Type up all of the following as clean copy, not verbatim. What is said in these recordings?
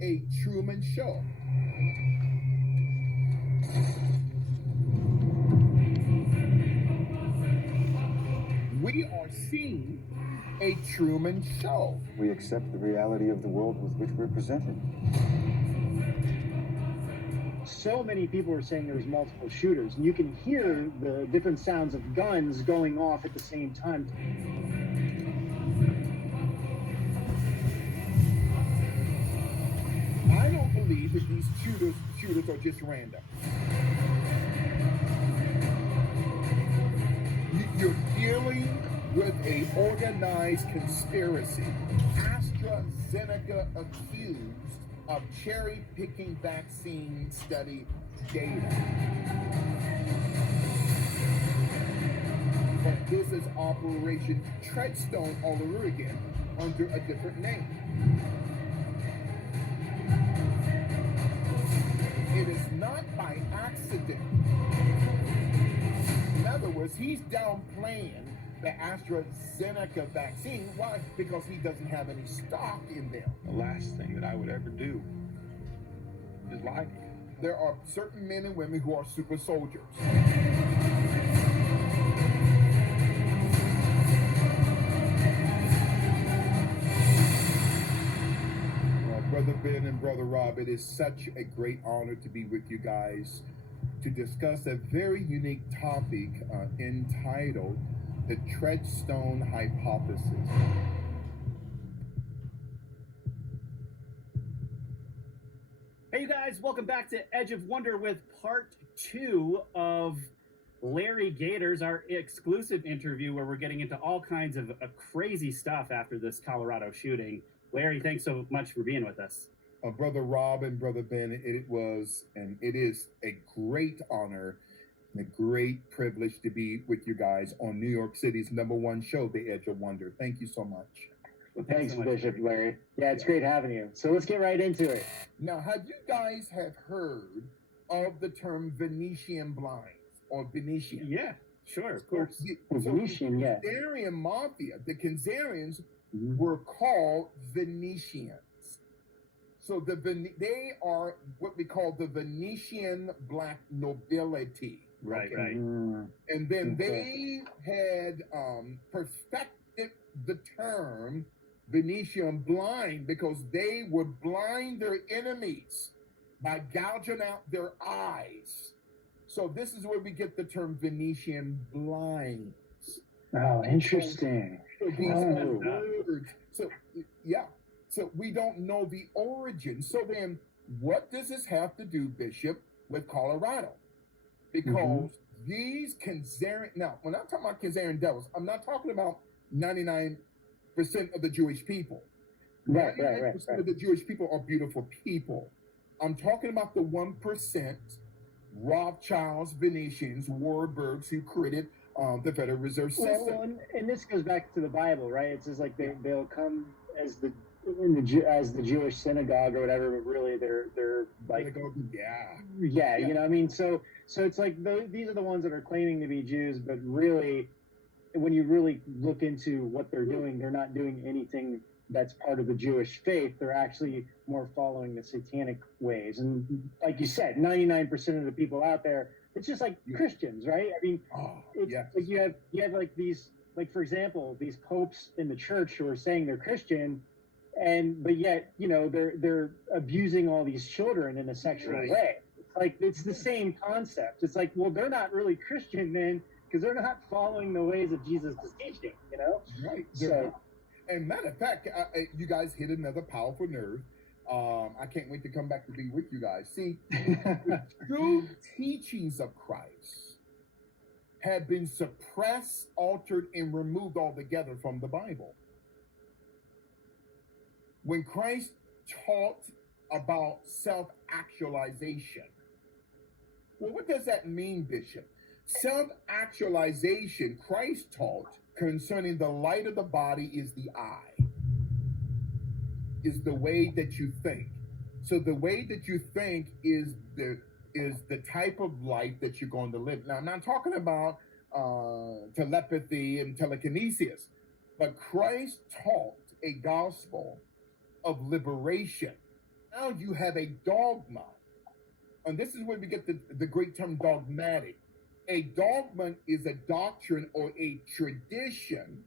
a Truman Show. We are seeing a Truman Show. We accept the reality of the world with which we're presented. So many people are saying there's multiple shooters, and you can hear the different sounds of guns going off at the same time. I don't believe that these shooters are just random. You're dealing with a organized conspiracy. AstraZeneca accused of cherry-picking vaccine study data. But this is Operation Treadstone all over again under a different name. It is not by accident. In other words, he's downplaying the AstraZeneca vaccine. Why? Because he doesn't have any stock in them. The last thing that I would ever do is lie to you. There are certain men and women who are super soldiers. Brother Ben and Brother Rob, it is such a great honor to be with you guys to discuss a very unique topic entitled the Treadstone Hypothesis. Hey, you guys, welcome back to Edge of Wonder with part 2 of Larry Gaitter's, our exclusive interview where we're getting into all kinds of crazy stuff after this Colorado shooting. Larry, thanks so much for being with us. Brother Rob and Brother Ben, it was and it is a great honor and a great privilege to be with you guys on New York City's #1 show, The Edge of Wonder. Thank you so much. Well, thanks, Bishop Larry. Yeah, it's great having you. So let's get right into it. Now, have you guys have heard of the term Venetian blinds or Venetian? Yeah, sure, of course. Venetian, yeah. The Kazarian Mafia, the Kazarians were called Venetians. So they are what we call the Venetian black nobility. Right, okay? right. And then they had perfected the term Venetian blind because they would blind their enemies by gouging out their eyes. So this is where we get the term Venetian blinds. Oh, interesting. So these are words. So yeah. So we don't know the origin. So then what does this have to do, Bishop, with Colorado? Because these Kazarian, now when I'm talking about Kazarian devils, I'm not talking about 99% of the Jewish people. Right. 99% of the Jewish people are beautiful people. I'm talking about the 1%, Rothschilds, Venetians, Warburgs, who created the Federal Reserve System. Well, and this goes back to the Bible, right? It's just like they'll come as the Jewish synagogue or whatever, but really they're like yeah. You know, I mean, so it's like these are the ones that are claiming to be Jews, but really, when you really look into what they're doing, they're not doing anything that's part of the Jewish faith. They're actually more following the satanic ways, and like you said, 99% of the people out there, it's just like Christians, right? I mean, like you have like these, like for example, these popes in the church who are saying they're Christian. But yet, you know, they're abusing all these children in a sexual way. Like, it's the same concept. It's like, well, they're not really Christian then, because they're not following the ways of Jesus' teaching, you know? Right. So, and matter of fact, you guys hit another powerful nerve. I can't wait to come back to be with you guys. See, the true teachings of Christ have been suppressed, altered, and removed altogether from the Bible. When Christ taught about self-actualization, well, what does that mean, Bishop? Self-actualization, Christ taught concerning the light of the body is the eye, is the way that you think. So the way that you think is the type of life that you're going to live. Now, I'm not talking about telepathy and telekinesis, but Christ taught a gospel of liberation. now you have a dogma. And this is where we get the great term dogmatic. A dogma is a doctrine or a tradition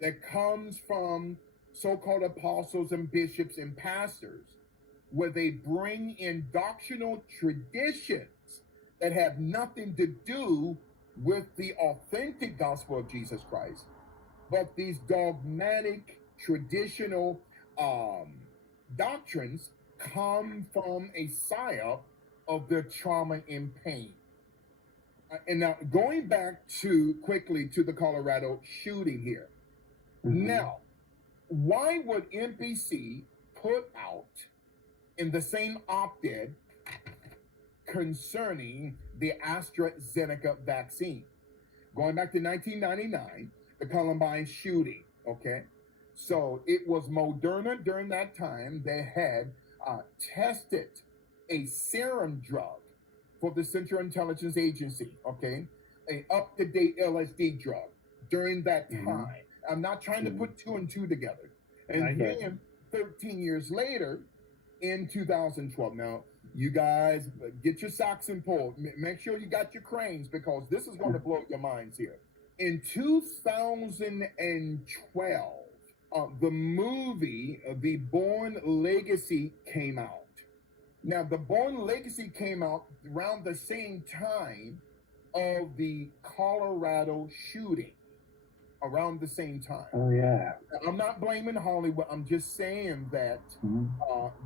that comes from so-called apostles and bishops and pastors, where they bring in doctrinal traditions that have nothing to do with the authentic gospel of Jesus Christ. But these dogmatic, traditional doctrines come from a psyop of their trauma and pain. And now going back quickly to the Colorado shooting here. Now, why would NBC put out in the same op-ed concerning the AstraZeneca vaccine? Going back to 1999, the Columbine shooting, okay? So it was Moderna during that time. They had tested a serum drug for the Central Intelligence Agency, okay? An up-to-date LSD drug during that time. I'm not trying to put two and two together. And then 13 years later, in 2012, now, you guys get your socks and pull. Make sure you got your cranes, because this is going to blow your minds here. In 2012, the movie The Bourne Legacy came out. Now, The Bourne Legacy came out around the same time of the Colorado shooting, around the same time. Oh, yeah. I'm not blaming Hollywood. I'm just saying that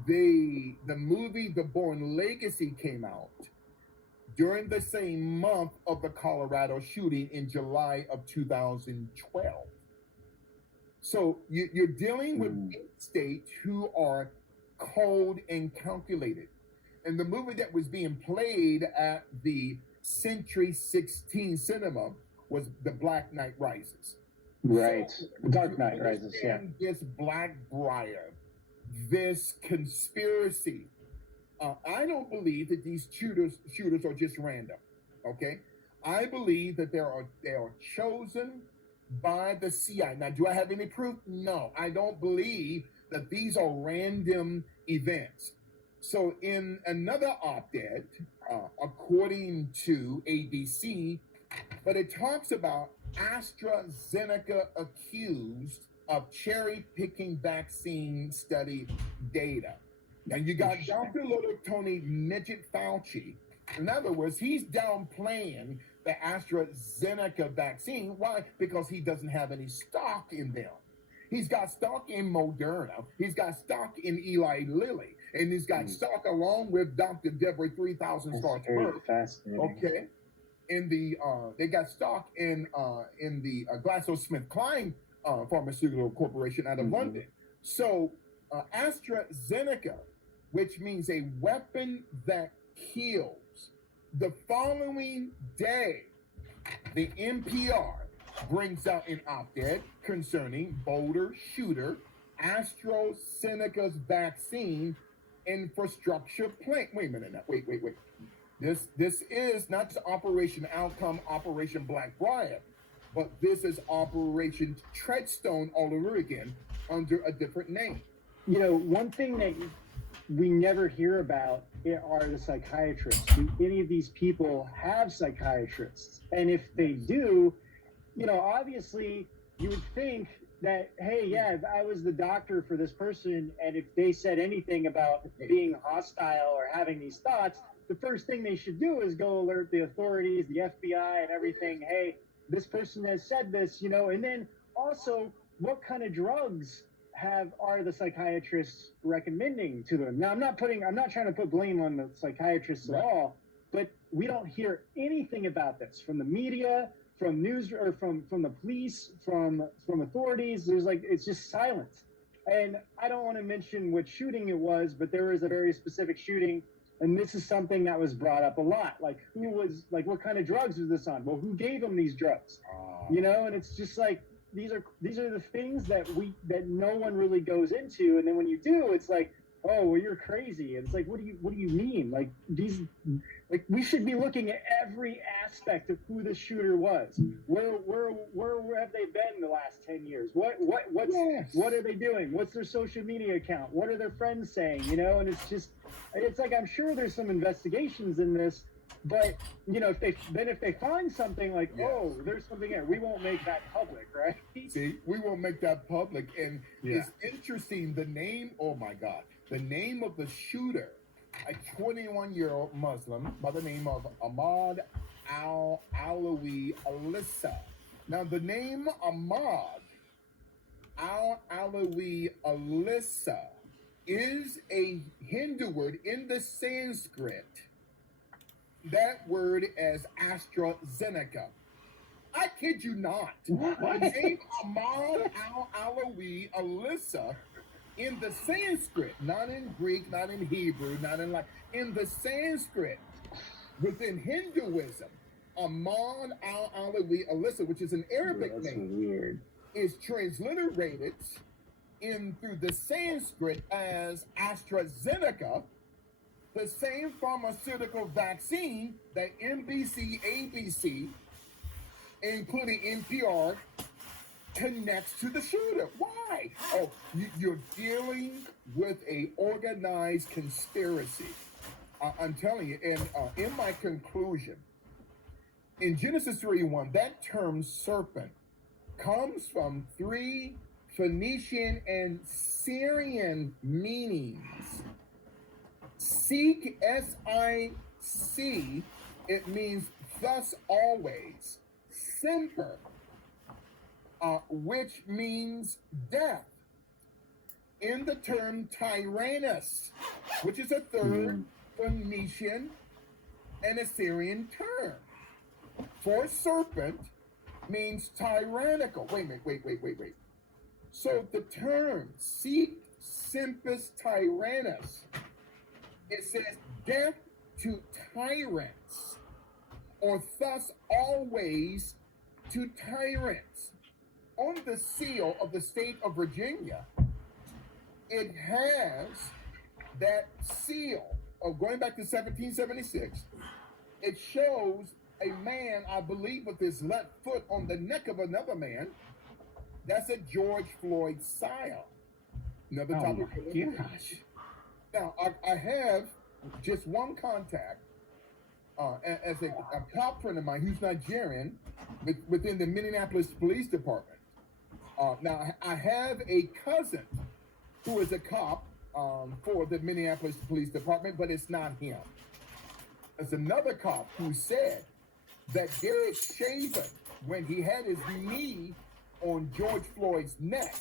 the movie The Bourne Legacy came out during the same month of the Colorado shooting in July of 2012. So you're dealing with states who are cold and calculated. And the movie that was being played at the Century 16 Cinema was The Black Knight Rises. Right. So, Dark Knight Rises, yeah. This Black Briar, this conspiracy. I don't believe that these shooters are just random, okay? I believe that they are chosen by the CIA. Now, do I have any proof? No, I don't believe that these are random events. So in another op-ed, according to ABC, but it talks about AstraZeneca accused of cherry-picking vaccine study data. Now you got Dr. Little Tony Midget Fauci. In other words, he's downplaying the AstraZeneca vaccine. Why? Because he doesn't have any stock in them. He's got stock in Moderna. He's got stock in Eli Lilly. And he's got stock along with Dr. Deborah 3000 Starch Merck. Okay. They got stock in the GlaxoSmithKline Pharmaceutical Corporation out of London. So AstraZeneca, which means a weapon that kills. The following day, the NPR brings out an op-ed concerning Boulder shooter, AstraZeneca's vaccine infrastructure plan. Wait a minute now. Wait. This is not just Operation Outcome, Operation Black Briar, but this is Operation Treadstone all over again under a different name. You know, one thing that we never hear about are the psychiatrists. Do any of these people have psychiatrists? And if they do, you know, obviously you would think that, hey, yeah, if I was the doctor for this person, and if they said anything about being hostile or having these thoughts, the first thing they should do is go alert the authorities, the FBI and everything. Hey, this person has said this, you know, and then also what kind of drugs are the psychiatrists recommending to them? Now, I'm not trying to put blame on the psychiatrists at all, but we don't hear anything about this from the media, from news, or from the police, from authorities. It's just silent. And I don't want to mention what shooting it was, but there was a very specific shooting, and this is something that was brought up a lot. Like, what kind of drugs was this on? Well, who gave them these drugs? You know, and it's just like, these are the things that no one really goes into. And then when you do, it's like, oh, well, you're crazy. And it's like, what do you mean? Like like we should be looking at every aspect of who the shooter was. Where have they been the last 10 years? What are they doing? What's their social media account? What are their friends saying? You know, and it's like, I'm sure there's some investigations in this, but you know, if they find something like, oh, there's something here, we won't make that public, right? See, we won't make that public. And it's interesting, the name, oh my God, the name of the shooter, a 21-year-old Muslim by the name of Ahmad al-Alawi Alyssa. Now, the name Ahmad al-Alawi Alyssa is a Hindu word in the Sanskrit. That word as AstraZeneca. I kid you not. The name Ahmad al-Alawi Alyssa in the Sanskrit, not in Greek, not in Hebrew, not in in the Sanskrit, within Hinduism, Ahmad al-Alawi Alyssa, which is an Arabic name, weird, is transliterated through the Sanskrit as AstraZeneca, the same pharmaceutical vaccine that NBC, ABC, including NPR, connects to the shooter. Why? Oh, you're dealing with a organized conspiracy. I'm telling you, and in my conclusion, in Genesis 3:1, that term serpent comes from 3 Phoenician and Syrian meanings. Seek, S-I-C, it means thus always. Semper, which means death. In the term tyrannus, which is a 3rd Phoenician and Assyrian term. For serpent means tyrannical. Wait. So the term seek sempus tyrannus, it says death to tyrants, or thus always to tyrants. On the seal of the state of Virginia, it has that seal of going back to 1776. It shows a man, I believe, with his left foot on the neck of another man. That's a George Floyd Sile. Another topic. Gosh. Now, I have just one contact as a cop friend of mine who's Nigerian within the Minneapolis Police Department. Now, I have a cousin who is a cop for the Minneapolis Police Department, but it's not him. There's another cop who said that Derek Chauvin, when he had his knee on George Floyd's neck,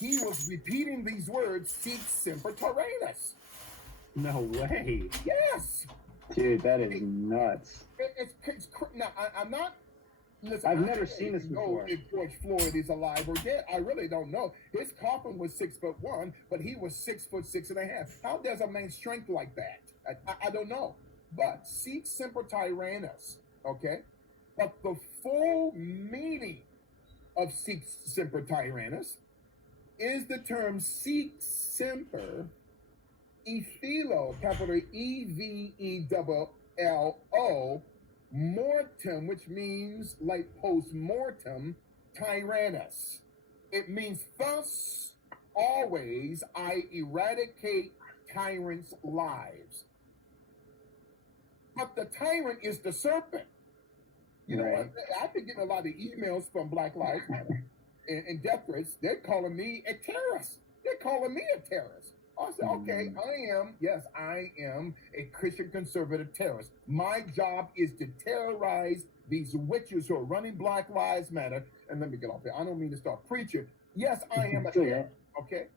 he was repeating these words, "Sic semper tyrannis." No way. Yes. dude, that is nuts. Now, I'm not. Listen, I've never seen this before. If George Floyd is alive or dead, I really don't know. His coffin was 6'1", but he was 6'6.5". How does a man strength like that? I don't know. But sic semper tyrannis, okay? But the full meaning of sic semper tyrannis is the term sic semper ethelo, capital EVELLO, mortem, which means like post-mortem, tyrannus. It means thus always I eradicate tyrants' lives. But the tyrant is the serpent. You know, Right. I've been getting a lot of emails from Black Lives Matter and death threats. They're calling me a terrorist. They're calling me a terrorist. I said, okay, I am a Christian conservative terrorist. My job is to terrorize these witches who are running Black Lives Matter. And let me get off here. I don't mean to start preaching. Yes, I am a terrorist, okay?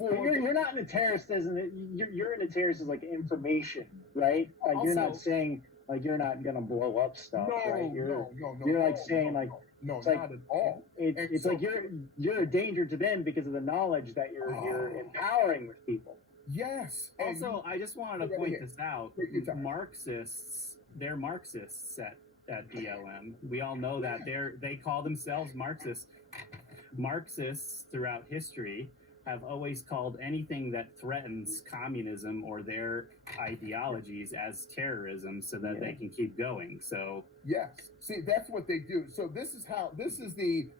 You're not in a terrorist, isn't it? You're in a terrorist as like information, right? Like you're not Also- saying like you're not gonna blow up stuff, right? You're like saying like no, it's like- not at all. it's like you're a danger to them because of the knowledge that you're empowering with people. Yes. and Also, I just wanted to Go point ahead. this out. Take your time. Marxists, they're Marxists at BLM. We all know that they call themselves Marxists. Marxists throughout history have always called anything that threatens communism or their ideologies as terrorism so that they can keep going. So yes, see, that's what they do. So this is the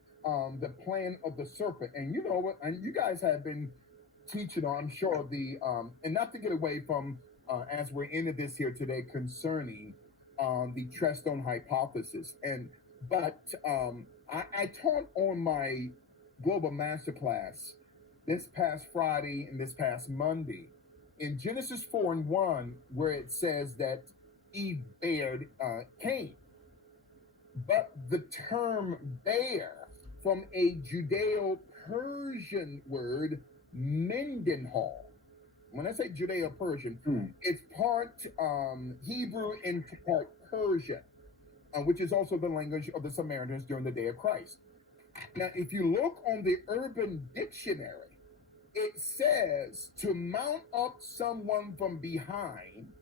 plan of the serpent. And you know what? And you guys have been teaching on, I'm sure, the and not to get away from as we're into this here today concerning the Treadstone hypothesis. But I taught on my global masterclass this past Friday and this past Monday in Genesis 4:1, where it says that Eve bared Cain. But the term bear, from a Judeo-Persian word, Mendenhall. When I say Judeo-Persian, it's part Hebrew and part Persian, which is also the language of the Samaritans during the day of Christ. Now, if you look on the Urban Dictionary, it says to mount up someone from behind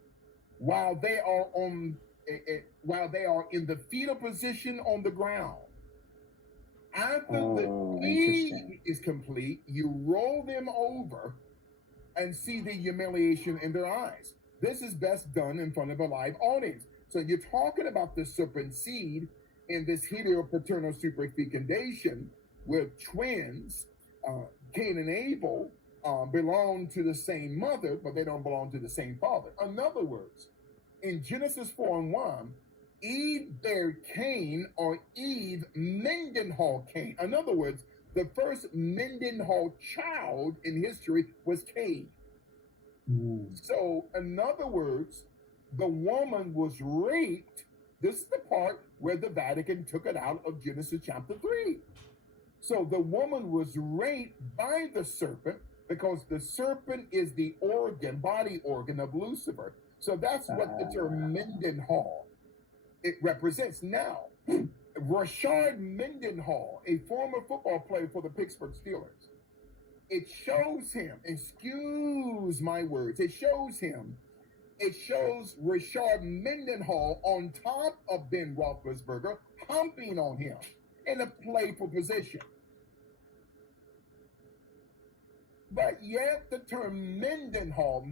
while they are in the fetal position on the ground. After the deed is complete, you roll them over and see the humiliation in their eyes. This is best done in front of a live audience. So you're talking about the serpent seed in this heteropaternal superfecundation where twins, Cain and Abel, belong to the same mother, but they don't belong to the same father. In other words, in Genesis 4:1, Eve bare Cain, or Eve Mendenhall Cain. In other words, the first Mendenhall child in history was Cain. So, in other words, the woman was raped. This is the part where the Vatican took it out of Genesis chapter 3. So the woman was raped by the serpent because the serpent is the body organ of Lucifer. So that's what the term Mendenhall it represents. Now, Rashard Mendenhall, a former football player for the Pittsburgh Steelers, it shows him, excuse my words, it shows Rashard Mendenhall on top of Ben Roethlisberger, humping on him in a playful position. But yet the term Mendenhall,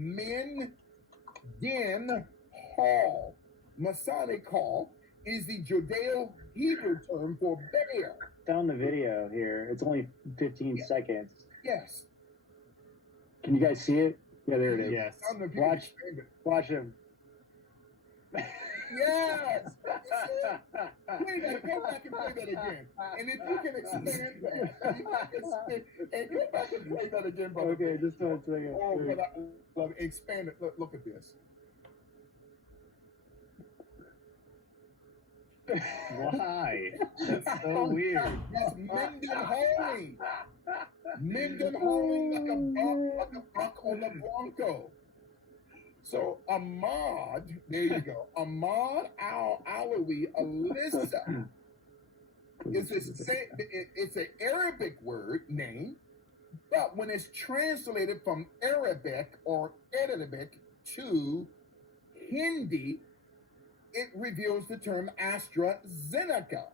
Hall, Masonic Hall, is the Judeo-Hebrew term for bear. Found the video here. It's only 15 seconds. Yes. Can you guys see it? Yeah, there it is. Yes. Watch him. Yes. Play that. Go back and play that again. And if you can expand that, and go back and play that again, brother. Okay, just one second. Oh, but I love it. Expand it. Look at this. Why? That's so weird. That's Mendenhalling. Mendenhalling like a buck on the Bronco. So Ahmad, there you go. Ahmad al-Alawi Alyssa it's an Arabic word name, but when it's translated from Arabic or Arabic to Hindi, it reveals the term AstraZeneca,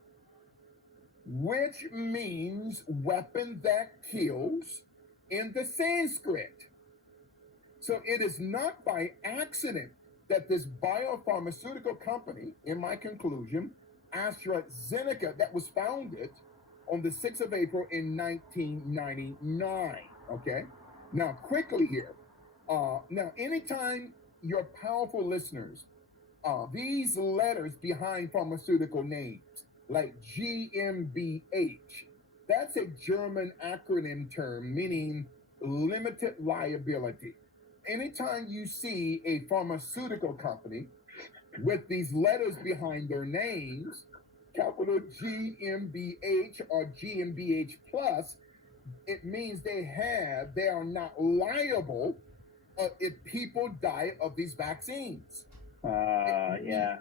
which means weapon that kills in the Sanskrit. So it is not by accident that this biopharmaceutical company, in my conclusion, AstraZeneca, that was founded on the 6th of April in 1999, okay? Now, quickly here. Now, anytime your powerful listeners, these letters behind pharmaceutical names, like GmbH, that's a German acronym term meaning limited liability. Anytime you see a pharmaceutical company with these letters behind their names, capital GmbH or GmbH plus, it means they are not liable if people die of these vaccines.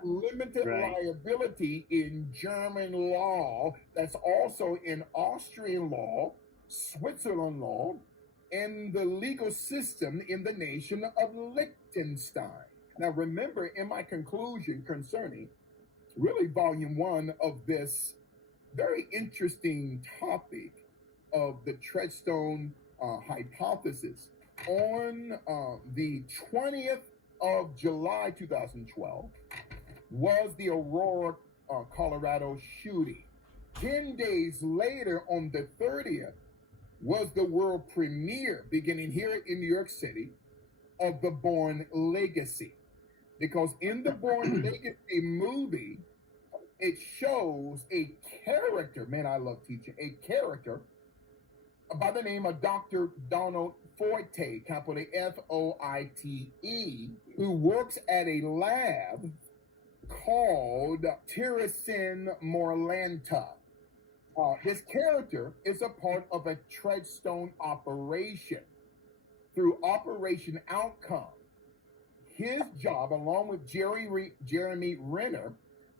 Limited liability in German law, that's also in Austrian law, Switzerland law, and the legal system in the nation of Liechtenstein. Now, remember, in my conclusion concerning really volume 1 of this very interesting topic of the Treadstone hypothesis. On the 20th of July 2012 was the Aurora, Colorado shooting. 10 days later, on the 30th, was the world premiere, beginning here in New York City, of The Bourne Legacy. Because in the Bourne Legacy movie, it shows a character, man, I love teaching, a character by the name of Dr. Donald Forte, capital Foite, who works at a lab called Tyrosine Morlanta. This character is a part of a Treadstone operation. Through Operation Outcome, his job, along with Jeremy Renner,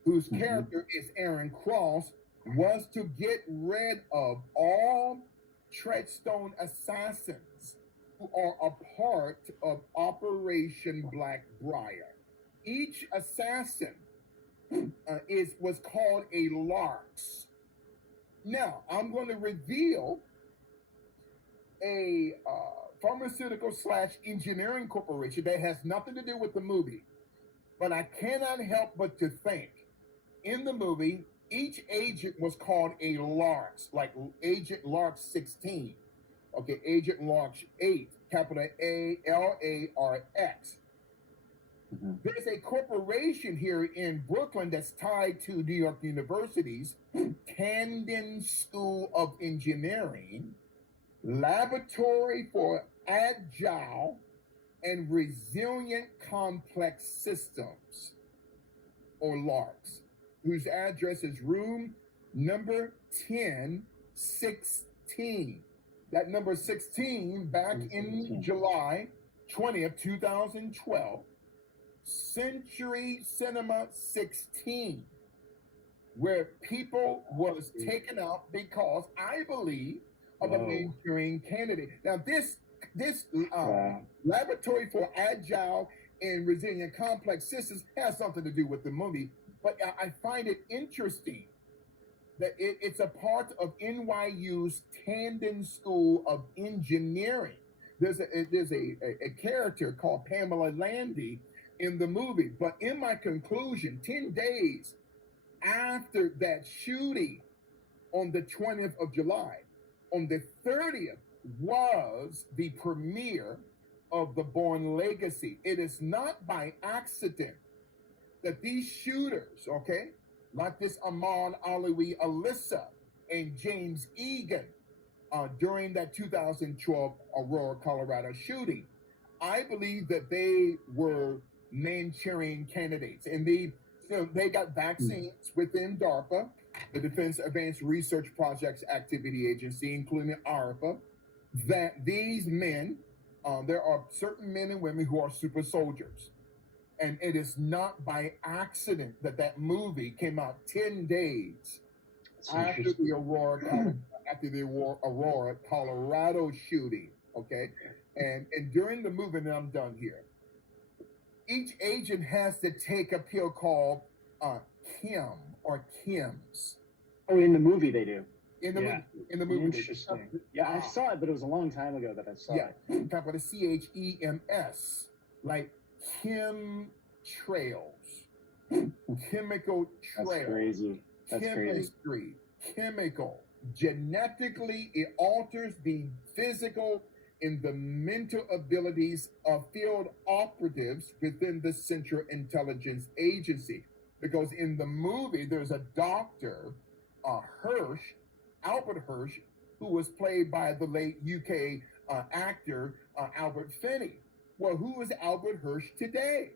whose character is Aaron Cross, was to get rid of all Treadstone assassins who are a part of Operation Blackbriar. Each assassin was called a Larks. Now, I'm going to reveal a pharmaceutical / engineering corporation that has nothing to do with the movie. But I cannot help but to think, in the movie, each agent was called a Larks, like Agent Larks 16. Okay, Agent Larks 8, capital ALARX. There's a corporation here in Brooklyn that's tied to New York University's Camden School of Engineering, Laboratory for Agile and Resilient Complex Systems, or LARCS, whose address is room number 1016. That number 16, back in July 20th, 2012, Century Cinema 16, where people was taken out because, I believe, of a Manchurian candidate. Now, this Laboratory for Agile and Resilient Complex Systems has something to do with the movie, but I find it interesting that it's a part of NYU's Tandon School of Engineering. There's a character called Pamela Landy in the movie, but in my conclusion, 10 days after that shooting on the 20th of July, on the 30th was the premiere of The Bourne Legacy. It is not by accident that these shooters, okay, like this Ahmaud Alawi Alyssa and James Egan during that 2012 Aurora, Colorado shooting, I believe that they were Manchurian candidates, and they got vaccines within DARPA, the Defense Advanced Research Projects Activity Agency, including ARPA, that these men, there are certain men and women who are super soldiers. And it is not by accident that that movie came out 10 days after the Aurora, Colorado shooting, okay? And during the movie, and I'm done here, each agent has to take a pill called Kim or Kims. Oh, in the movie they do. In the movie. Interesting. Yeah, I saw it, but it was a long time ago that I saw it. Talk about the CHEMS, like chemtrails, chemical trails. That's crazy. That's chemistry, chemical. Genetically, it alters the physical and the mental abilities of field operatives within the Central Intelligence Agency. Because in the movie, there's a doctor, Albert Hirsch, who was played by the late UK actor Albert Finney. Well, who is Albert Hirsch today?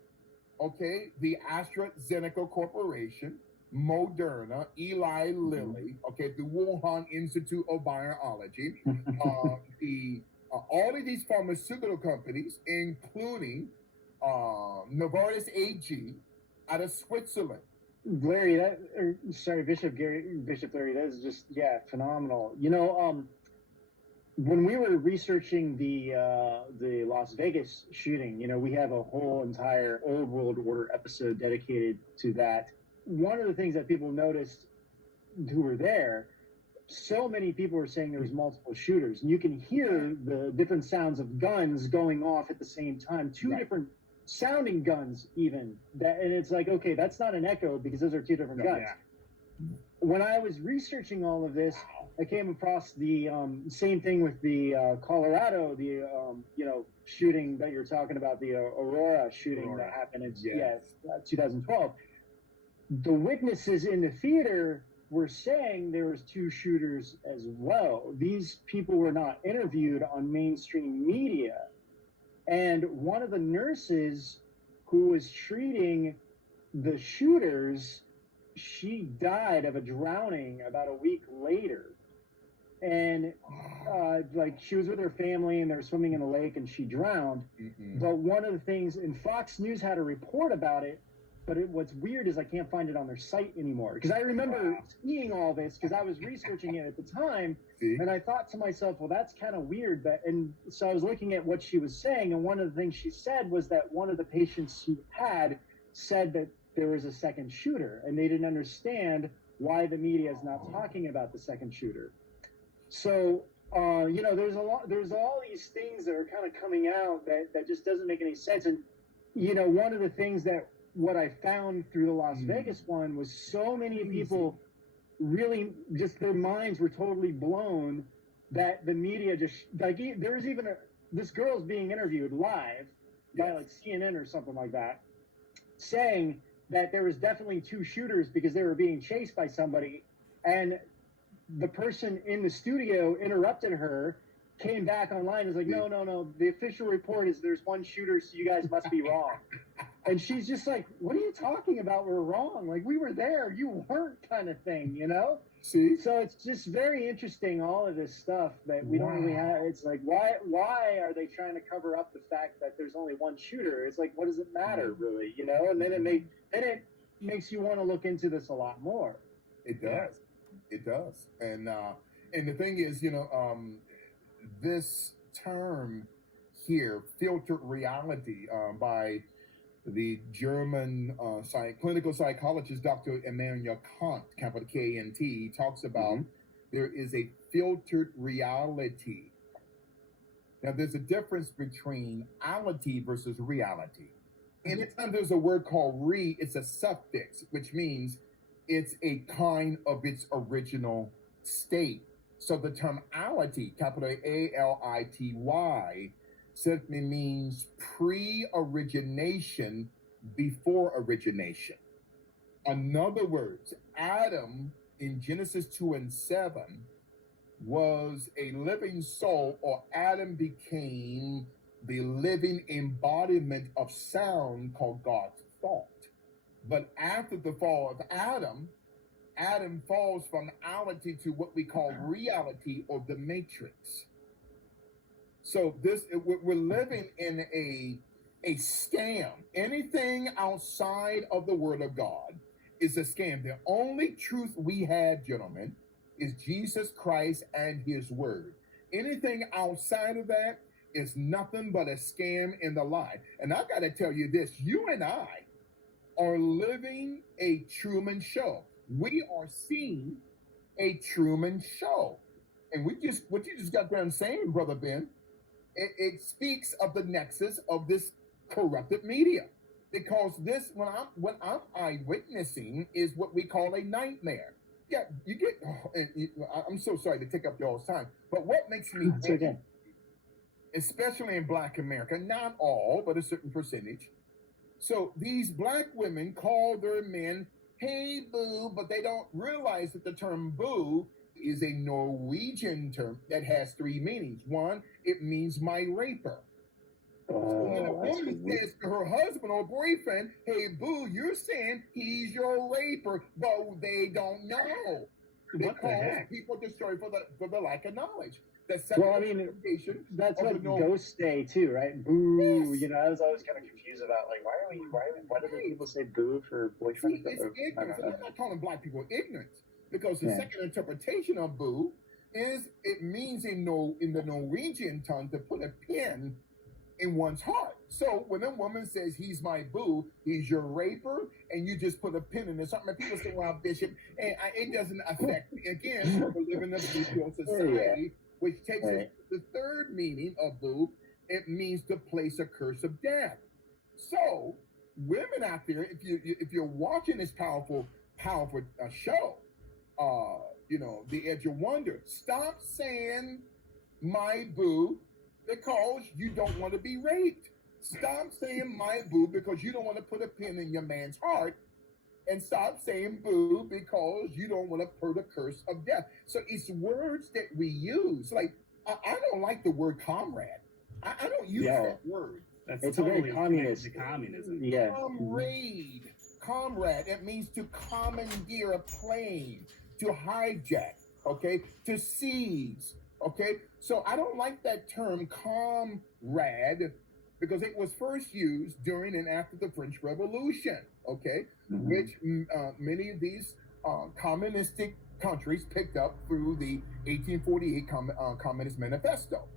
Okay, the AstraZeneca Corporation, Moderna, Eli Lilly, okay, the Wuhan Institute of Virology, all of these pharmaceutical companies, including Novartis AG out of Switzerland. Larry, Bishop Larry, that is just, phenomenal. You know, when we were researching the Las Vegas shooting, you know, we have a whole entire Old World Order episode dedicated to that. One of the things that people noticed who were there, so many people were saying there was multiple shooters, and you can hear the different sounds of guns going off at the same time, two Right. different sounding guns even. That, and it's like, okay, that's not an echo because those are two different guns. Yeah. When I was researching all of this, I came across the same thing with the Colorado, the shooting that you're talking about, the Aurora shooting that happened in 2012. The witnesses in the theater were saying there was two shooters as well. These people were not interviewed on mainstream media. And one of the nurses who was treating the shooters, she died of a drowning about a week later. And she was with her family and they were swimming in a lake and she drowned. Mm-mm. But one of the things, and Fox News had a report about it, but what's weird is I can't find it on their site anymore. Because I remember seeing all this because I was researching it at the time. See? And I thought to myself, well, that's kind of weird. And so I was looking at what she was saying. And one of the things she said was that one of the patients she had said that there was a second shooter. And they didn't understand why the media is not talking about the second shooter. So, there's all these things that are kind of coming out that just doesn't make any sense. And, one of the things that what I found through the Las Vegas one was so many people really just their minds were totally blown that the media just like there's even this girl's being interviewed live by like CNN or something like that, saying that there was definitely two shooters because they were being chased by somebody, and the person in the studio interrupted her, came back online and was like, no, the official report is there's one shooter, so you guys must be wrong. And she's just like, what are you talking about? We're wrong. Like, we were there. You weren't, kind of thing, See? So it's just very interesting, all of this stuff that we don't really have. It's like, why are they trying to cover up the fact that there's only one shooter? It's like, what does it matter, really, And then it makes you want to look into this a lot more. It does. It does. And the thing is, this term here, filtered reality, by the German clinical psychologist Dr. Immanuel Kant, capital K-N-T, he talks about there is a filtered reality. Now, there's a difference between ality versus reality. Anytime there's a word called it's a suffix, which means it's a kind of its original state. So the term ality, capital A-L-I-T-Y, simply means pre-origination before origination. In other words, Adam in Genesis 2:7 was a living soul, or Adam became the living embodiment of sound called God's thought. But after the fall of Adam falls from ality to what we call reality, or the matrix. So we're living in a scam. Anything outside of the word of God is a scam. The only truth we have, gentlemen, is Jesus Christ and his word. Anything outside of that is nothing but a scam and a lie. And I got to tell you this, you and I are living a Truman Show. We are seeing a Truman Show. And what you just got done saying, Brother Ben, it speaks of the nexus of this corrupted media. Because this, when I'm eyewitnessing, is what we call a nightmare. Yeah, you get, I'm so sorry to take up y'all's time, but what makes me angry, especially in Black America, not all, but a certain percentage. So these Black women call their men, hey, boo, but they don't realize that the term boo is a Norwegian term that has three meanings. One, it means my raper. So when a woman says to her husband or boyfriend, hey, boo, you're saying he's your raper, but they don't know. Because people destroy for the lack of knowledge. That's what ghosts say too, right? Boo. Yes. I was always kind of confused about like why do people say boo for boyfriend? It's ignorance. I'm not calling Black people ignorant, because the second interpretation of boo is it means in the Norwegian tongue to put a pin in one's heart. So when a woman says he's my boo, he's your raper, and you just put a pin in it, something that people say, well, Bishop, and it doesn't affect me. Again, we live in a boo society, which takes us to the third meaning of boo. It means to place a curse of death. So women out there, if you're watching this powerful show, The Edge of Wonder, stop saying my boo because you don't want to be raped. Stop saying my boo because you don't want to put a pin in your man's heart. And stop saying boo because you don't want to put a curse of death. So it's words that we use. Like, I don't like the word comrade. I don't use that word. It's totally a very communist. Communism. Yeah. Comrade. It means to commandeer a plane, to hijack, okay, to seize, okay. So I don't like that term comrade because it was first used during and after the French Revolution, okay, which many of these communistic countries picked up through the 1848 Communist Manifesto.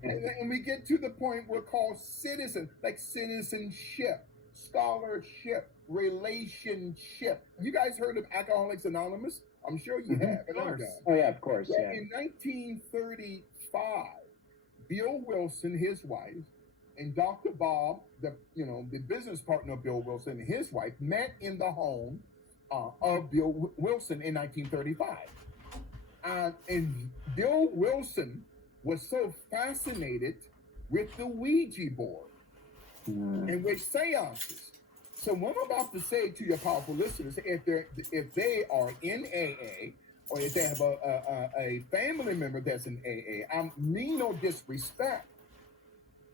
And we get to the point we're called citizen, like citizenship, scholarship, relationship. You guys heard of Alcoholics Anonymous? I'm sure you have. Of course. Oh yeah, of course. Yeah. In 1935, Bill Wilson, his wife, and Dr. Bob, the business partner of Bill Wilson and his wife, met in the home of Bill Wilson in 1935. And Bill Wilson was so fascinated with the Ouija board and with seances. So what I'm about to say to your powerful listeners, if they are in AA or if they have a family member that's in AA, I mean no disrespect,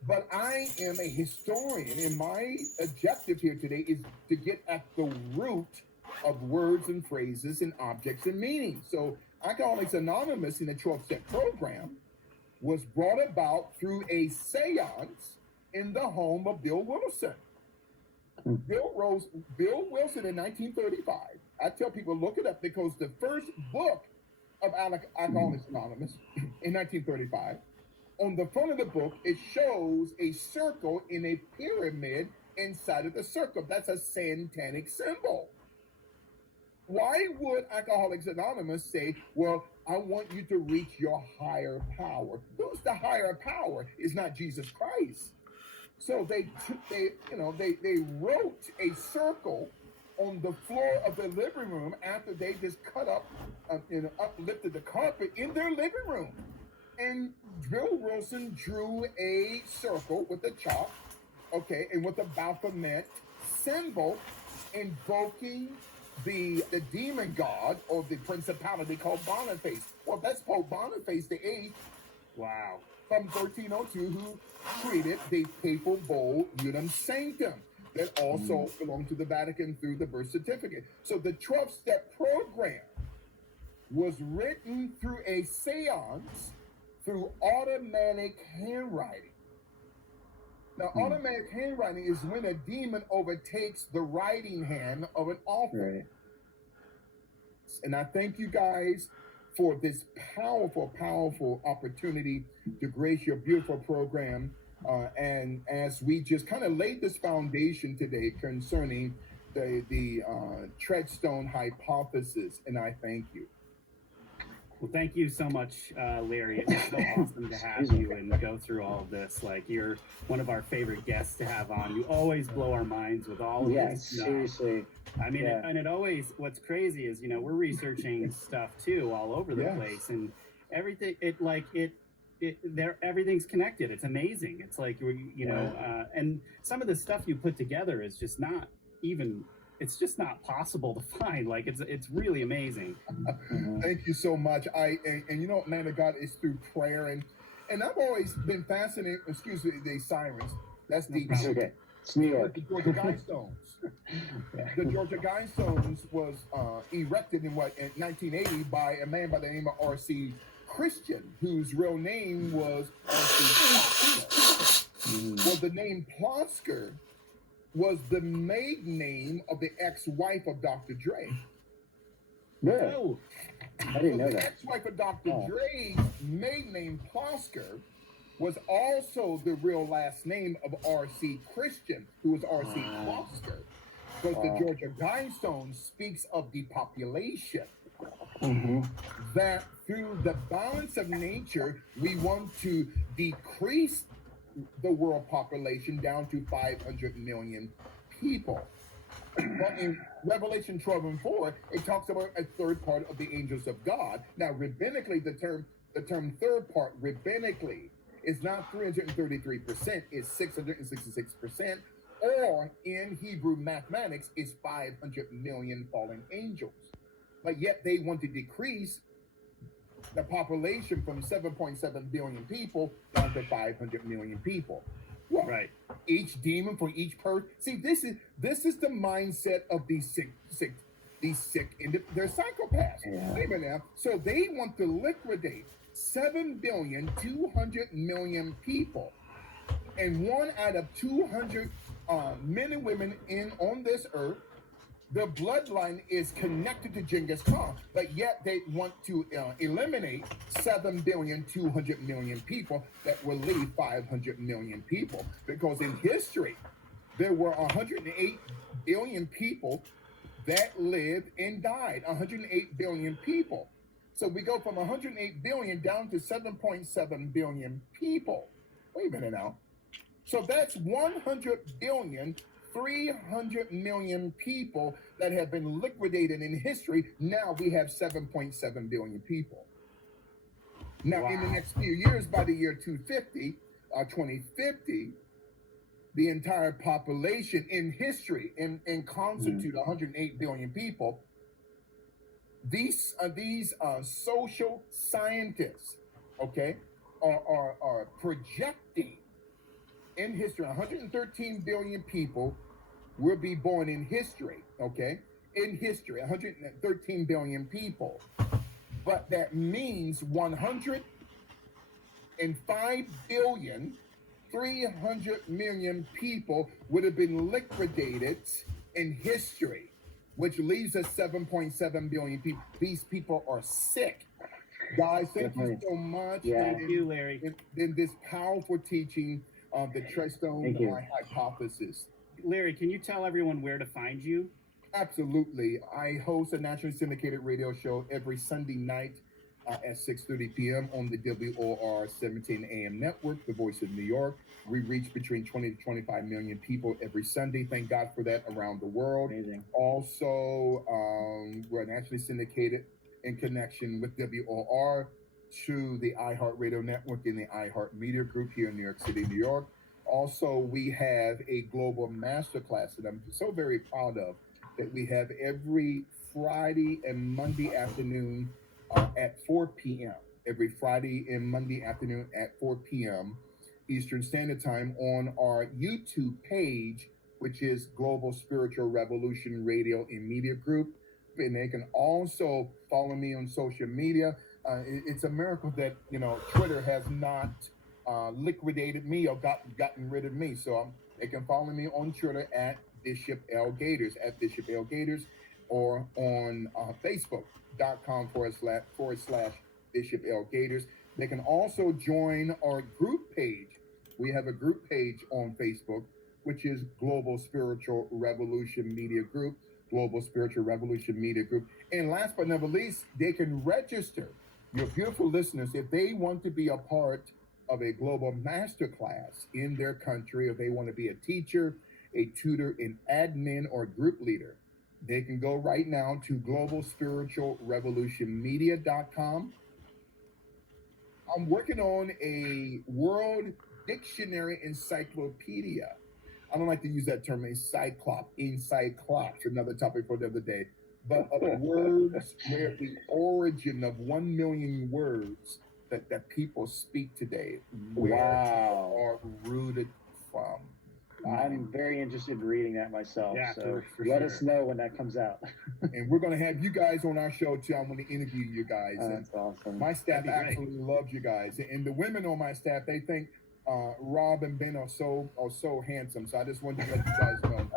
but I am a historian, and my objective here today is to get at the root of words and phrases and objects and meanings. So Alcoholics Anonymous in the 12-step program was brought about through a seance in the home of Bill Wilson. Bill Wilson in 1935. I tell people, look it up because the first book of Alcoholics Anonymous in 1935, on the front of the book, it shows a circle in a pyramid inside of the circle. That's a satanic symbol. Why would Alcoholics Anonymous say, well, I want you to reach your higher power? Who's the higher power? It's not Jesus Christ. So they wrote a circle on the floor of the living room after they just cut up and uplifted the carpet in their living room. And Bill Wilson drew a circle with a chalk, okay, and with a Baphomet symbol invoking the demon god or the principality called Boniface. Well, that's Pope Boniface the Eighth. Wow. From 1302, who created the papal bull Unum Sanctum that also belonged to the Vatican through the birth certificate. So the 12-step program was written through a seance through automatic handwriting. Now, automatic handwriting is when a demon overtakes the writing hand of an author. Right. And I thank you guys for this powerful, powerful opportunity to grace your beautiful program. And as we just kind of laid this foundation today concerning the Treadstone hypothesis, and I thank you. Well, thank you so much, Larry. It was so awesome to have you and go through all of this. Like, you're one of our favorite guests to have on. You always blow our minds with all of this stuff. Seriously. I mean, and it always, what's crazy is, we're researching stuff too all over the place, and everything, everything's connected. It's amazing. It's like, and some of the stuff you put together is just not even, it's just not possible to find. Like, it's really amazing. Thank you so much. And man of God, it's through prayer, and I've always been fascinated. Excuse me, the sirens. That's deep. Okay. It's New York. The Georgia Guidestones. The Georgia Guidestones was erected in 1980 by a man by the name of R.C. Christian, whose real name was R.C. Plosker. Well, the name Plosker was the maiden name of the ex-wife of Dr. Dre. Yeah. Oh, I didn't know The that. ex-wife of Dr. Dre's maiden name Plosker was also the real last name of R.C. Christian, who was R.C. Foster. Because the Georgia Guidestone speaks of the population. That through the balance of nature, we want to decrease the world population down to 500 million people. But in Revelation 12 and 4, it talks about a third part of the angels of God. Now, rabbinically, the term third part, rabbinically, is not 333%, it's 666%, or in Hebrew mathematics, is 500 million fallen angels. But yet they want to decrease the population from 7.7 billion people down to 500 million people. Well, Right. Each demon for each person. See, this is the mindset of these sick, and they're psychopaths. Yeah. Wait a minute now. So they want to liquidate 7,200,000,000 people, and 1 out of 200 men and women on this earth, the bloodline is connected to Genghis Khan, but yet they want to eliminate 7,200,000,000 people that will leave 500 million people. Because in history, there were 108 billion people that lived and died. 108 billion people. So we go from 108 billion down to 7.7 billion people. Wait a minute now. So that's 100 billion. 300 million people that have been liquidated in history. Now we have 7.7 billion people. Now, in the next few years, by the year 2050, the entire population in history and constitute 108 billion people. These social scientists, okay, are projecting in history 113 billion people will be born in history, okay? In history, 113 billion people. But that means 105 billion, 300 million people would have been liquidated in history, which leaves us 7.7 billion people. These people are sick. Guys, thank you so much. Yeah. Thank you, Larry. In this powerful teaching of the Treadstone hypothesis. Larry, can you tell everyone where to find you? Absolutely. I host a nationally syndicated radio show every Sunday night at 6:30 p.m. on the WOR 17 AM network, the Voice of New York. We reach between 20 to 25 million people every Sunday. Thank God for that around the world. Amazing. Also, we're nationally syndicated in connection with WOR to the iHeartRadio network and the iHeart Media Group here in New York City, New York. Also, we have a global masterclass that I'm so very proud of, that we have every Friday and Monday afternoon at 4 p.m. Every Friday and Monday afternoon at 4 p.m. Eastern Standard Time on our YouTube page, which is Global Spiritual Revolution Radio and Media Group. And they can also follow me on social media. It's a miracle that, Twitter has not liquidated me or gotten rid of me. So they can follow me on Twitter at Bishop L. Gators, or on Facebook.com/Bishop L. Gators. They can also join our group page. We have a group page on Facebook, which is Global Spiritual Revolution Media Group, Global Spiritual Revolution Media Group. And last but not least, they can register, your beautiful listeners, if they want to be a part of a global masterclass in their country, if they want to be a teacher, a tutor, an admin, or group leader. They can go right now to globalspiritualrevolutionmedia.com. I'm working on a World Dictionary Encyclopedia. I don't like to use that term, encyclops, another topic for the other day, but of words where the origin of 1 million words that people speak today, where are rooted from. I'm very interested in reading that myself. Yeah, so for let sure. us know when that comes out. And we're going to have you guys on our show too. I want to interview you guys. That's awesome. My staff That'd be absolutely loves you guys, and the women on my staff, they think Rob and Ben are so handsome. So I just wanted to let you guys know.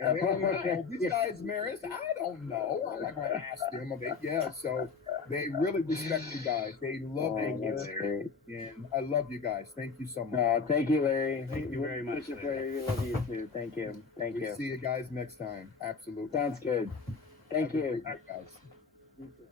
And they don't know, these guys married. I don't know. I'm not going to ask them. Yeah. So They really respect you guys. They love Oh, you, that's great. and I love you guys. Thank you so much. No, thank you, Larry. Thank you very much, Bishop Larry. Larry, we love you too. Thank you. Thank We you. see you guys next time. Absolutely. Sounds good. Thank Have a you. great night, guys. You too.